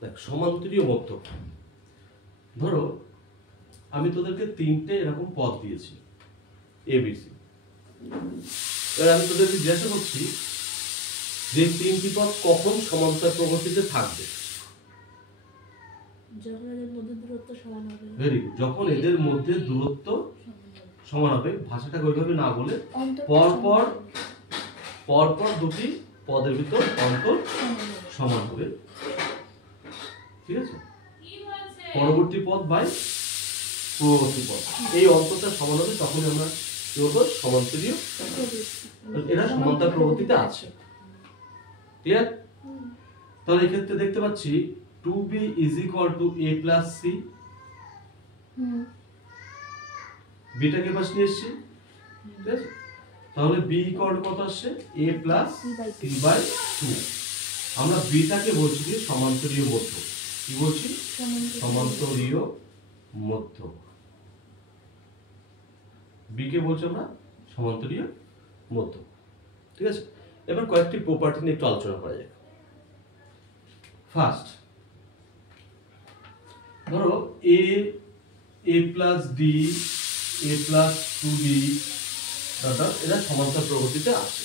দেখ সমান্তরীয় মধ্যক, ধরো আমি তোদেরকে তিনটে এরকম পদ দিয়েছি এবিসি। এবার আমি তোদেরকে জিজ্ঞাসা করছি যে তিনটি পদ কখন সমান্তরাল প্রগতিতে থাকবে। যখন এদের মধ্যে দূরত্ব সমান হবে। ভেরি গুড, যখন এদের মধ্যে দূরত্ব সমান হবে। ভাষাটাকে ওইভাবে না বলে পরপর পরপর দুটি পদের ভিতর অন্তর সমান হবে, ঠিক আছে? পরবর্তী পদ বাই পূর্ববর্তী পদ, এই অন্তরটা সমান হবে, তখন আমরা কি বলবো সমান্তরীয়। এরা সমান্তরাল প্রগতিতে আছে, ক্লিয়ার? তাহলে এই ক্ষেত্রে দেখতে পাচ্ছি 2b is equal to a plus c, বিটাকে পাশে নিয়ে এসেছি, ঠিক আছে? তাহলে b ইকুয়াল টু কত আসছে a plus c by 2। আমরা বিটাকে বলছি কি সমান্তরীয় মধ্যক। কি বলছি? সমান্তরীয় মধ্যক। বি কে বলছি আমরা সমান্তরীয় মধ্যক, ঠিক আছে? এবার কয়েকটি প্রপার্টি নিয়ে একটু আলোচনা করা যাক। ফার্স্ট ধরো a plus d a plus 2d এরা সমান্তরাল প্রগতিতে আছে।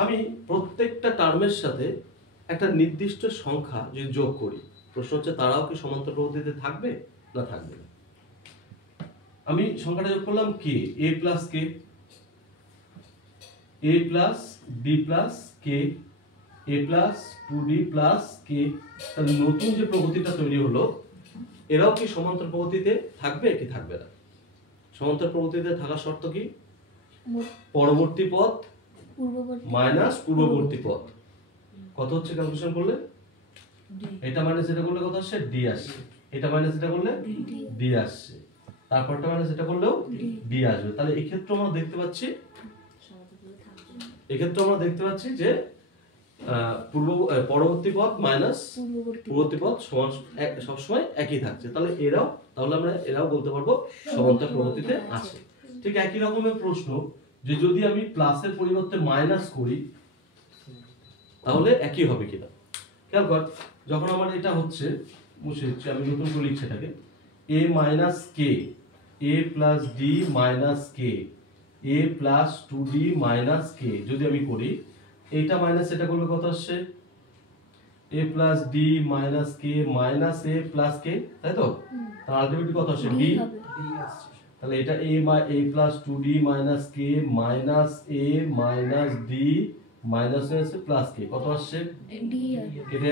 আমি প্রত্যেকটা টার্মের সাথে একটা নির্দিষ্ট সংখ্যা যদি যোগ করি, প্রশ্ন হচ্ছে তারাও কি সমান্তরাল প্রগতিতে থাকবে না থাকবে না। আমি সংখ্যাটা যোগ করলাম k, a plus k, a plus d plus k, a plus 2d plus k। তাহলে নতুন যে প্রগতিটা তৈরি হলো, এরাও কি সমান্তরাল প্রগতিতে থাকবে কি থাকবে না? সমান্তরাল প্রগতিতে থাকার শর্ত কি? পরবর্তী পদ মাইনাস পূর্ববর্তী পদ। কত হচ্ছে ক্যালকুলেশন করলে? এটা মাইনাস এটা করলে কত আসছে? d আসছে। এটা মাইনাস এটা করলে d আসছে। তারপরটা মাইনাস এটা করলেও d আসবে। তাহলে এই ক্ষেত্রে আমরা দেখতে পাচ্ছি যে পরবর্তী পদ মাইনাস পূর্ববর্তী পদ সমান সবসময় একই থাকছে। তাহলে এরাও বলতে পারবো সমান্তরাল প্রগতিতে আছে। ঠিক একই রকমের প্রশ্ন যে যদি আমি প্লাসের পরিবর্তে মাইনাস করি তাহলে একই হবে কিনা। খেয়াল কর, যখন আমার এটা হচ্ছে মুছে দিচ্ছি, আমি নতুন করে লিখছি এটাকে a minus k, a plus d minus k, a plus 2d minus k যদি আমি করি, এইটা মাইনাস এটা করলে কত আসছে? a plus d minus k minus a plus k, তাই তো? তার আলটিমেটলি কত আসছে? d আসছে। তাহলে এটা a plus 2d minus k minus a minus d minus a আছে প্লাস k, কত আসছে? d। কেটে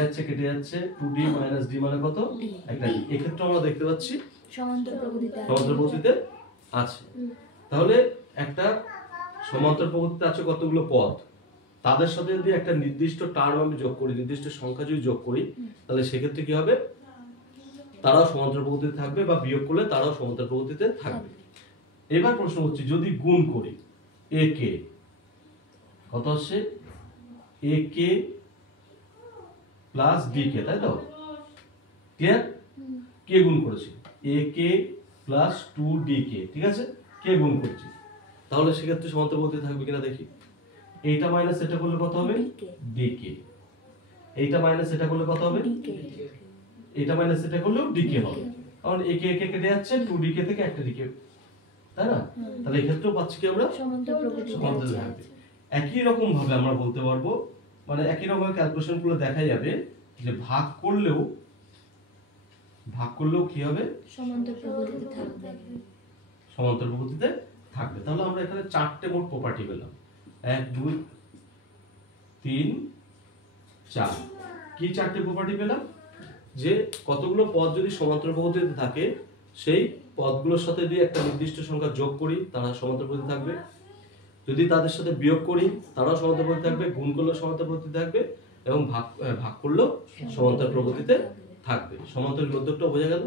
যাচ্ছে 2d minus d মানে কত? একটা d। এই ক্ষেত্রে আমরা দেখতে পাচ্ছি সমান্তরাল প্রগতিতে আছে। তাহলে একটা সমান্তরাল প্রগতিতে আছে কতগুলো পদ, তাদের সাথে যদি একটা নির্দিষ্ট টার্ম আমি যোগ করি, নির্দিষ্ট সংখ্যা যদি যোগ করি, তাহলে সেক্ষেত্রে কি হবে? তারাও সমান্তরাল প্রগতিতে থাকবে, বা বিয়োগ করলে তারাও সমান্তরাল প্রগতিতে থাকবে। এবার প্রশ্ন হচ্ছে যদি গুণ করি a কে, কত আসছে? a কে প্লাস d কে, তাই তো? ক্লিয়ার? কে গুণ করেছি a কে প্লাস 2d কে, ঠিক আছে? কে গুণ করেছি, তাহলে সেক্ষেত্রে সমান্তরাল প্রগতিতে থাকবে কিনা দেখি। এইটা মাইনাস এটা করলে কত হবে? dk। এইটা মাইনাস এটা করলে কত হবে? এটা মাইনাস এটা করলেও dk হবে, কারণ a কে কেটে যাচ্ছে 2dk থেকে একটা dk, তাই না? তাহলে এই ক্ষেত্রেও পাচ্ছি কি আমরা সমান্তরাল প্রগতিতে থাকবে। একই রকম ভাবে আমরা বলতে পারবো, মানে একই রকম ক্যালকুলেশন গুলো দেখা যাবে যে ভাগ করলেও কি হবে? সমান্তরাল প্রগতিতে থাকবে। তাহলে আমরা এখানে চারটে মোট প্রপার্টি পেলাম, 1 2 3 4। কি চারটে প্রপার্টি পেলাম? যে কতগুলো পদ যদি সমান্তরাল প্রগতিতে থাকে, সেই পদগুলোর সাথে যদি একটা নির্দিষ্ট সংখ্যা যোগ করি তারা সমান্তরাল প্রগতিতে থাকবে, যদি তাদের সাথে বিয়োগ করি তারাও সমান্তরাল প্রগতিতে থাকবে, গুণ করলেও সমান্তরাল প্রগতিতে থাকবে, এবং ভাগ করলেও সমান্তরাল প্রগতিতে থাকবে। সমান্তরাল মধ্যকটা বোঝা গেল?